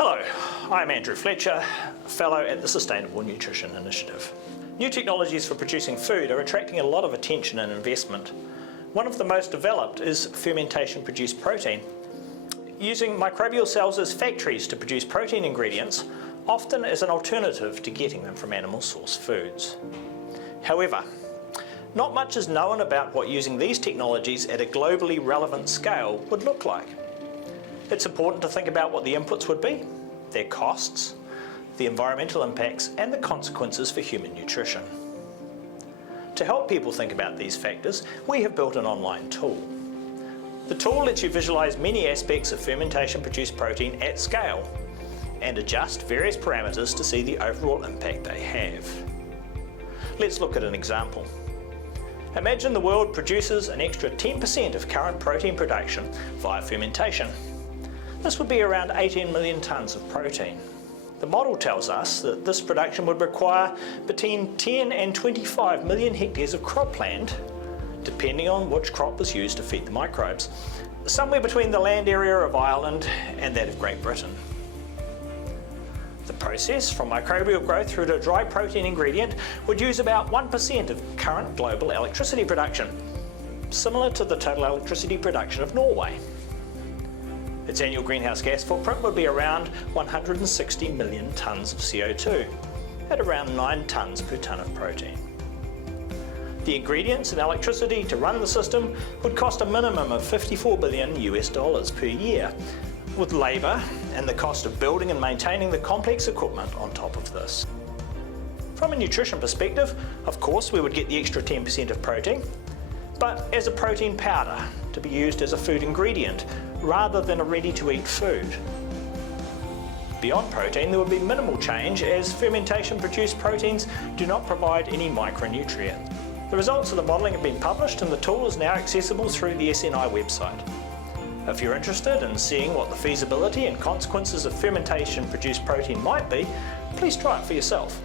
Hello, I'm Andrew Fletcher, Fellow at the Sustainable Nutrition Initiative. New technologies for producing food are attracting a lot of attention and investment. One of the most developed is fermentation-produced protein. Using microbial cells as factories to produce protein ingredients, often as an alternative to getting them from animal source foods. However, not much is known about what using these technologies at a globally relevant scale would look like. It's important to think about what the inputs would be, their costs, the environmental impacts, and the consequences for human nutrition. To help people think about these factors, we have built an online tool. The tool lets you visualize many aspects of fermentation-produced protein at scale and adjust various parameters to see the overall impact they have. Let's look at an example. Imagine the world produces an extra 10% of current protein production via fermentation. This would be around 18 million tonnes of protein. The model tells us that this production would require between 10 and 25 million hectares of cropland, depending on which crop was used to feed the microbes, somewhere between the land area of Ireland and that of Great Britain. The process from microbial growth through to a dry protein ingredient would use about 1% of current global electricity production, similar to the total electricity production of Norway. Its annual greenhouse gas footprint would be around 160 million tonnes of CO2, at around 9 tonnes per tonne of protein. The ingredients and electricity to run the system would cost a minimum of $54 billion per year, with labour and the cost of building and maintaining the complex equipment on top of this. From a nutrition perspective, of course, we would get the extra 10% of protein, but as a protein powder to be used as a food ingredient rather than a ready-to-eat food. Beyond protein, there would be minimal change as fermentation-produced proteins do not provide any micronutrients. The results of the modelling have been published and the tool is now accessible through the SNI website. If you're interested in seeing what the feasibility and consequences of fermentation-produced protein might be, please try it for yourself.